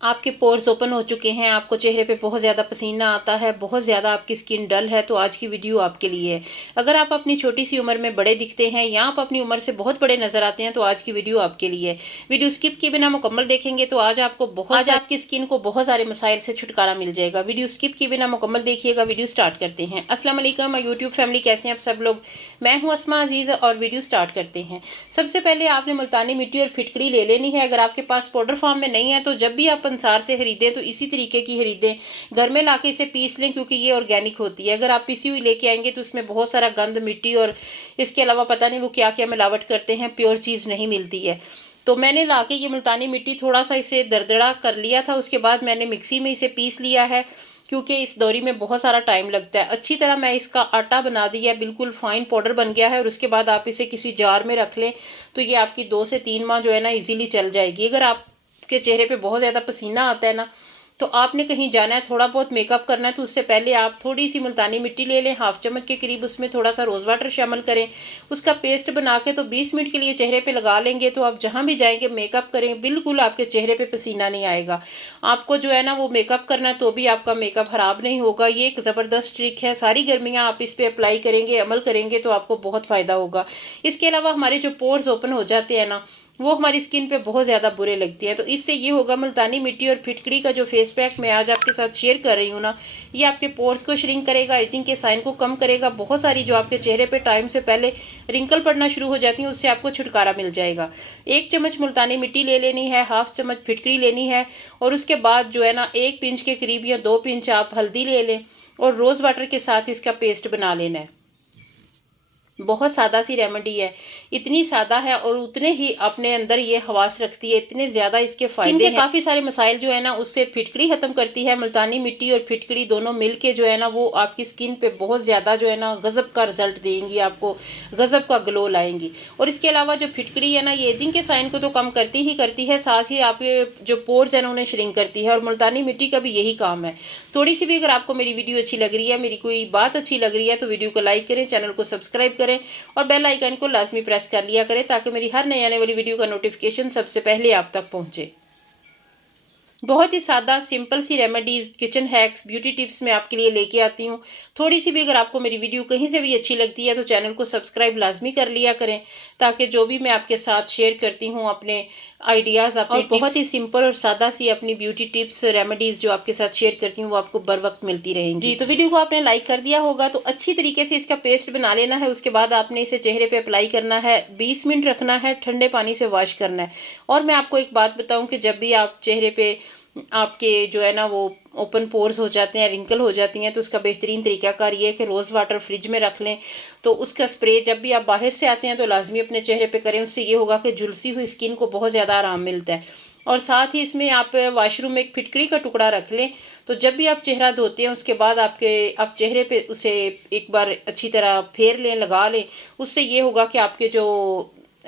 आपके pores open हो चुके हैं, आपको चेहरे पे बहुत ज़्यादा पसीना आता है, बहुत ज़्यादा आपकी स्किन डल है, तो आज की वीडियो आपके लिए है। अगर आप अपनी छोटी सी उम्र में बड़े दिखते हैं या आप अपनी उम्र से बहुत बड़े नज़र आते हैं तो आज की वीडियो आपके लिए है। वीडियो स्किप किए बिना मुकम्मल देखेंगे तो आज आपकी स्किन को बहुत सारे मसाइल से छुटकारा मिल जाएगा। वीडियो स्किप किए बिना मुकम्मल देखिएगा। वीडियो स्टार्ट करते हैं। अस्सलाम वालेकुम यूट्यूब फैमिली, कैसे हैं आप सब लोग। मैं हूँ अस्मा अजीज़ और वीडियो स्टार्ट करते हैं। सबसे पहले आपने मुल्तानी मिट्टी और फिटकड़ी ले लेनी है। अगर आपके पास पाउडर फॉर्म में नहीं है तो जब भी आप पंसार से खरीदें तो इसी तरीके की खरीदें। घर में लाके इसे पीस लें क्योंकि ये ऑर्गेनिक होती है। अगर आप पीसी हुई लेके आएंगे तो उसमें बहुत सारा गंद, मिट्टी और इसके अलावा पता नहीं वो क्या क्या मिलावट करते हैं, प्योर चीज़ नहीं मिलती है। तो मैंने लाके ये मुल्तानी मिट्टी थोड़ा सा इसे दरदरा कर लिया था। उसके बाद मैंने मिक्सी में इसे पीस लिया है क्योंकि इस दौरी में बहुत सारा टाइम लगता है। अच्छी तरह मैं इसका आटा बना दिया, बिल्कुल फाइन पाउडर बन गया है। और उसके बाद आप इसे किसी जार में रख लें तो ये आपकी 2 से 3 माह जो है ना इजीली चल जाएगी। अगर आपके चेहरे पे बहुत ज़्यादा पसीना आता है ना, तो आपने कहीं जाना है, थोड़ा बहुत मेकअप करना है, तो उससे पहले आप थोड़ी सी मुल्तानी मिट्टी ले लें, हाफ चम्मच के करीब, उसमें थोड़ा सा रोज़ वाटर शामिल करें, उसका पेस्ट बना के तो 20 मिनट के लिए चेहरे पे लगा लेंगे। तो आप जहाँ भी जाएंगे मेकअप करें, बिल्कुल आपके चेहरे पे पसीना नहीं आएगा। आपको जो है ना वो मेकअप करना है तो भी आपका मेकअप ख़राब नहीं होगा। ये एक ज़बरदस्त ट्रिक है। सारी गर्मियाँ आप इस पर अप्लाई करेंगे, अमल करेंगे तो आपको बहुत फ़ायदा होगा। इसके अलावा हमारे जो पोर्स ओपन हो जाते हैं ना, वो हमारी स्किन पे बहुत ज़्यादा बुरे लगती हैं। तो इससे ये होगा, मुल्तानी मिट्टी और फिटकड़ी का जो फेस पैक मैं आज आपके साथ शेयर कर रही हूँ ना, ये आपके पोर्स को श्रिंक करेगा, एजिंग के साइन को कम करेगा। बहुत सारी जो आपके चेहरे पे टाइम से पहले रिंकल पड़ना शुरू हो जाती हैं उससे आपको छुटकारा मिल जाएगा। 1 चम्मच मुल्तानी मिट्टी ले लेनी है, हाफ चम्मच फिटकड़ी लेनी है और उसके बाद जो है ना 1 पिंच के करीब या 2 पिंच आप हल्दी ले लें और रोज़ वाटर के साथ इसका पेस्ट बना लेना है। बहुत सादा सी रेमेडी है, इतनी सादा है और उतने ही अपने अंदर ये खवास रखती है, इतने ज़्यादा इसके फायदे हैं। काफ़ी सारे मसाइल जो है ना उससे फिटकड़ी ख़त्म करती है। मुल्तानी मिट्टी और फिटकड़ी दोनों मिल के जो है ना वो आपकी स्किन पे बहुत ज़्यादा जो है ना गज़ब का रिजल्ट देंगी, आपको गज़ब का ग्लो लाएंगी। और इसके अलावा जो फिटकड़ी है ना ये एजिंग के साइन को तो कम करती ही करती है, साथ ही आपके जो पोर्स हैं ना उन्हें श्रिंक करती है। और मुल्तानी मिट्टी का भी यही काम है। थोड़ी सी भी अगर आपको मेरी वीडियो अच्छी लग रही है, मेरी कोई बात अच्छी लग रही है तो वीडियो को लाइक करें, चैनल को सब्सक्राइब करें और बेल आइकन को लाजमी प्रेस कर लिया करें ताकि मेरी हर नई आने वाली वीडियो का नोटिफिकेशन सबसे पहले आप तक पहुंचे। बहुत ही सादा सिंपल सी remedies, kitchen hacks, beauty tips मैं आपके लिए लेके आती हूँ। थोड़ी सी भी अगर आपको मेरी वीडियो कहीं से भी अच्छी लगती है तो चैनल को सब्सक्राइब लाजमी कर लिया करें ताकि जो भी मैं आपके साथ शेयर करती हूँ अपने आइडियाज़, अपनी बहुत ही सिंपल और सादा सी अपनी ब्यूटी टिप्स, रेमेडीज़ जो आपके साथ शेयर करती हूँ वो आपको बर वक्त मिलती रहेंगी। जी, तो वीडियो को आपने लाइक कर दिया होगा तो अच्छी तरीके से इसका पेस्ट बना लेना है। उसके बाद आपने इसे चेहरे पे अप्लाई करना है, 20 मिनट रखना है, ठंडे पानी से वॉश करना है। और मैं आपको एक बात बताऊं कि जब भी आप चेहरे पे आपके जो है ना वो ओपन पोर्स हो जाते हैं, रिंकल हो जाती हैं, तो उसका बेहतरीन तरीकाकार ये है कि रोज़ वाटर फ्रिज में रख लें। तो उसका स्प्रे जब भी आप बाहर से आते हैं तो लाजमी अपने चेहरे पे करें। उससे ये होगा कि झुलसी हुई स्किन को बहुत ज़्यादा आराम मिलता है। और साथ ही इसमें आप वॉशरूम में एक फिटकड़ी का टुकड़ा रख लें, तो जब भी आप चेहरा धोते हैं उसके बाद आप चेहरे पे उसे एक बार अच्छी तरह फेर लें, लगा लें। उससे ये होगा कि आपके जो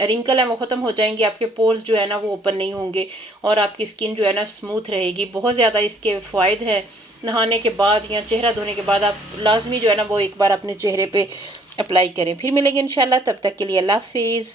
रिंकल है वो ख़त्म हो जाएंगे, आपके पोर्स जो है ना वो ओपन नहीं होंगे और आपकी स्किन जो है ना स्मूथ रहेगी। बहुत ज़्यादा इसके फ़ायदे हैं। नहाने के बाद या चेहरा धोने के बाद आप लाजमी जो है ना वो एक बार अपने चेहरे पे अप्लाई करें। फिर मिलेंगे इंशाल्लाह, तब तक के लिए अल्लाह हाफिज़।